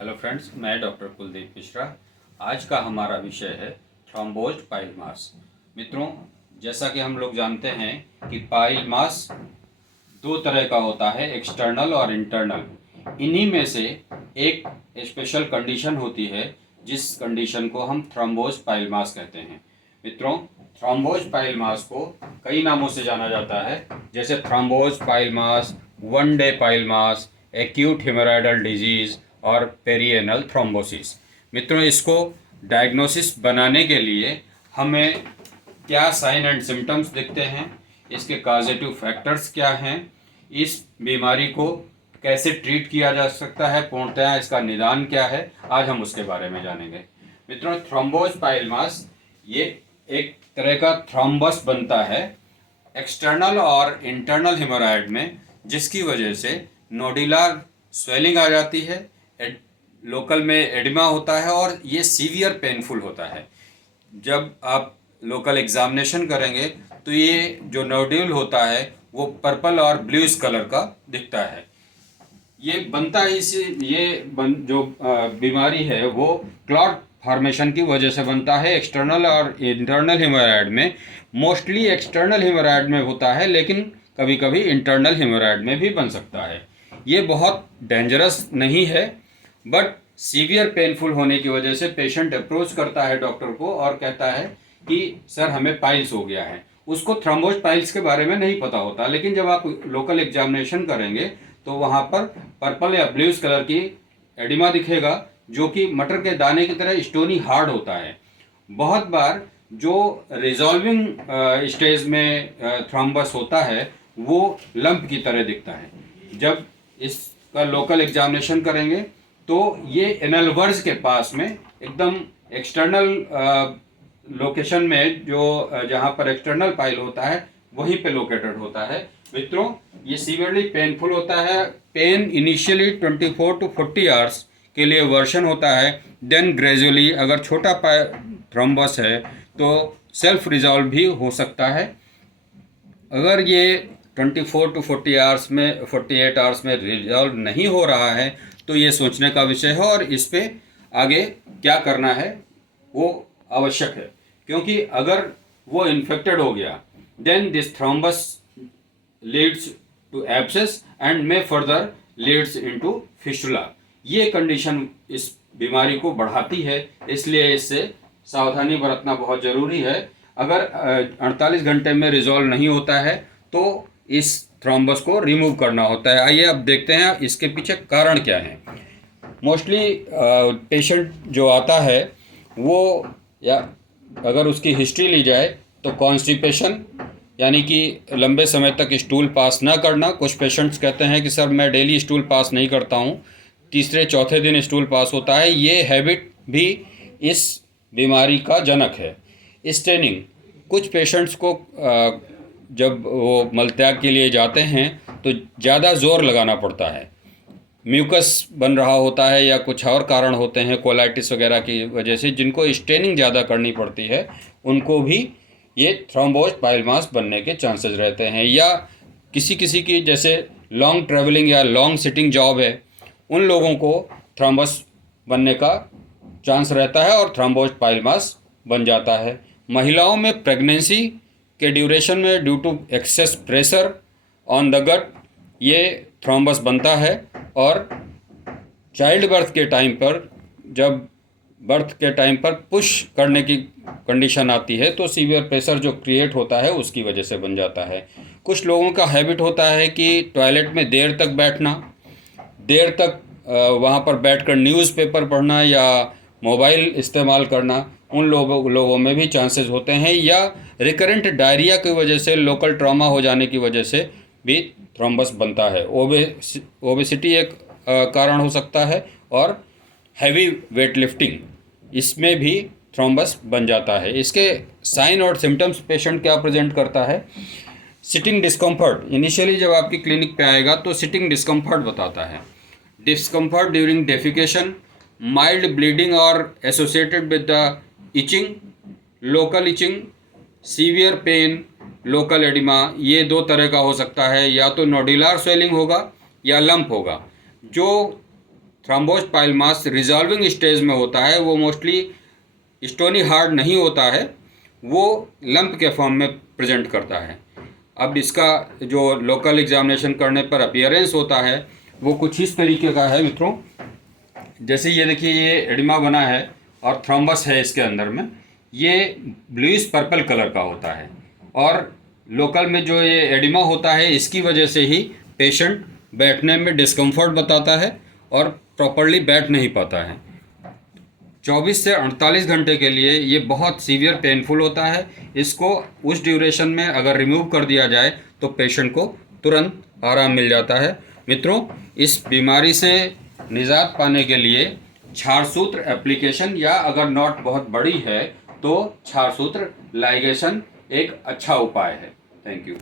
Hello friends, मैं doctor Kuldeep Mishra. आज का हमारा विषय है थ्रोम्बोज्ड पाइल मास। मित्रों, जैसा कि हम लोग जानते हैं कि पाइल मास दो तरह का होता है, एक्सटर्नल और इंटरनल। इन्हीं में से एक स्पेशल कंडीशन होती है जिस कंडीशन को हम थ्रोम्बोज्ड पाइल मास कहते हैं। मित्रों, थ्रोम्बोज्ड पाइल मास को कई नामों से जाना जाता है, जैसे thrombosed pile mass, one day pile mass, acute haemorrhoidal disease और पेरिएनल थ्रोम्बोसिस। मित्रों, इसको डायग्नोसिस बनाने के लिए हमें क्या साइन एंड सिम्टम्स दिखते हैं, इसके कॉजेटिव फैक्टर्स क्या हैं, इस बीमारी को कैसे ट्रीट किया जा सकता है, पूर्णतः इसका निदान क्या है, आज हम उसके बारे में जानेंगे। मित्रों, थ्रोम्बोज्ड पाइल मास ये एक तरह का थ्रोम्बस बनता है एक्सटर्नल और इंटरनल हेमोराइड में, जिसकी वजह से नोडुलर स्वेलिंग आ जाती है, लोकल में एडिमा होता है और ये सीवियर पेनफुल होता है। जब आप लोकल एग्जामिनेशन करेंगे तो ये जो नोड्यूल होता है वो पर्पल और ब्लूइश कलर का दिखता है। ये बनता ही से जो बीमारी है वो क्लॉट फॉर्मेशन की वजह से बनता है। एक्सटर्नल और इंटरनल हेमोराइड में मोस्टली एक्सटर्नल हेमोराइड में होता है, लेकिन कभी कभी इंटरनल हेमोराइड में भी बन सकता है। ये बहुत डेंजरस नहीं है, बट सीवियर पेनफुल होने की वजह से पेशेंट अप्रोच करता है डॉक्टर को और कहता है कि सर हमें पाइल्स हो गया है। उसको थ्रोम्बोज पाइल्स के बारे में नहीं पता होता, लेकिन जब आप लोकल एग्जामिनेशन करेंगे तो वहाँ पर पर्पल या ब्लूइश कलर की एडिमा दिखेगा, जो कि मटर के दाने की तरह स्टोनी हार्ड होता है। बहुत बार जो रिजॉल्विंग स्टेज में थ्रोम्बस होता है वो लंप की तरह दिखता है। जब इसका लोकल एग्जामिनेशन करेंगे तो ये एनल वर्ज के पास में एकदम एक्सटर्नल लोकेशन में, जो जहाँ पर एक्सटर्नल पाइल होता है वहीं पे लोकेटेड होता है। मित्रों, ये सीवियरली पेनफुल होता है। पेन इनिशियली 24 to 40 आवर्स के लिए वर्षन होता है, देन ग्रेजुअली अगर छोटा थ्रोम्बस है तो सेल्फ रिजॉल्व भी हो सकता है। अगर ये 24 to 40 आवर्स में 48 आवर्स में रिजॉल्व नहीं हो रहा है तो ये सोचने का विषय है और इस पे आगे क्या करना है वो आवश्यक है, क्योंकि अगर वो इन्फेक्टेड हो गया then this thrombus leads to abscess and may further leads into fistula. ये कंडीशन इस बीमारी को बढ़ाती है, इसलिए इससे सावधानी बरतना बहुत ज़रूरी है। अगर 48 घंटे में रिजॉल्व नहीं होता है तो इस थ्रोम्बस को रिमूव करना होता है। आइए अब देखते हैं इसके पीछे कारण क्या है। मोस्टली पेशेंट जो आता है वो, या अगर उसकी हिस्ट्री ली जाए तो कॉन्स्टिपेशन यानी कि लंबे समय तक स्टूल पास ना करना। कुछ पेशेंट्स कहते हैं कि सर मैं डेली स्टूल पास नहीं करता हूँ, तीसरे चौथे दिन स्टूल पास होता है। ये हैबिट भी इस बीमारी का जनक है। स्टेनिंग, कुछ पेशेंट्स को जब वो मलत्याग के लिए जाते हैं तो ज़्यादा ज़ोर लगाना पड़ता है, म्यूकस बन रहा होता है या कुछ और कारण होते हैं कोलाइटिस वगैरह की वजह से, जिनको स्टेनिंग ज़्यादा करनी पड़ती है उनको भी ये थ्रोम्बोज्ड पाइल मास बनने के चांसेस रहते हैं। या किसी किसी की जैसे लॉन्ग ट्रैवलिंग या लॉन्ग सिटिंग जॉब है, उन लोगों को थ्रोम्बस बनने का चांस रहता है और थ्रोम्बोज्ड पाइल मास बन जाता है। महिलाओं में प्रेगनेंसी के ड्यूरेशन में due to excess pressure on the gut ये थ्रोम्बस बनता है, और चाइल्ड बर्थ के टाइम पर, जब बर्थ के टाइम पर पुश करने की कंडीशन आती है तो सीवियर प्रेशर जो क्रिएट होता है उसकी वजह से बन जाता है। कुछ लोगों का हैबिट होता है कि टॉयलेट में देर तक बैठना, देर तक वहाँ पर बैठकर न्यूज़पेपर पढ़ना या मोबाइल इस्तेमाल करना, उन लोगों में भी चांसेस होते हैं। या रिकरेंट डायरिया की वजह से, लोकल ट्रॉमा हो जाने की वजह से भी थ्रोम्बस बनता है। ओबेसिटी एक कारण हो सकता है, और हैवी वेट लिफ्टिंग, इसमें भी थ्रोम्बस बन जाता है। इसके साइन और सिम्टम्स पेशेंट क्या प्रेजेंट करता है। सिटिंग डिस्कम्फर्ट, इनिशियली जब आपकी क्लिनिक पे आएगा तो सिटिंग डिस्कम्फर्ट बताता है। Discomfort during defecation, mild bleeding और associated with the itching, local itching, severe pain, local oedema. ये दो तरह का हो सकता है, या तो नोडुलर स्वेलिंग होगा या लंप होगा। जो थ्रोम्बोज्ड पाइल मास रिजॉल्विंग स्टेज में होता है, वो मोस्टली स्टोनी हार्ड नहीं होता है, वो लंप के फॉर्म में प्रेजेंट करता है। अब इसका जो लोकल एग्जामिनेशन करने पर अपीयरेंस होता है वो कुछ इस तरीके का है मित्रों। जैसे ये देखिए, ये एडिमा बना है और थ्रोम्बस है इसके अंदर में, ये ब्लूइश पर्पल कलर का होता है। और लोकल में जो ये एडिमा होता है इसकी वजह से ही पेशेंट बैठने में डिस्कम्फर्ट बताता है और प्रॉपरली बैठ नहीं पाता है। 24 से 48 घंटे के लिए ये बहुत सीवियर पेनफुल होता है। इसको उस ड्यूरेशन में अगर रिमूव कर दिया जाए तो पेशेंट को तुरंत आराम मिल जाता है। मित्रों, इस बीमारी से निजात पाने के लिए क्षारसूत्र एप्लीकेशन, या अगर नॉट बहुत बड़ी है तो क्षारसूत्र लाइगेशन एक अच्छा उपाय है। Thank you.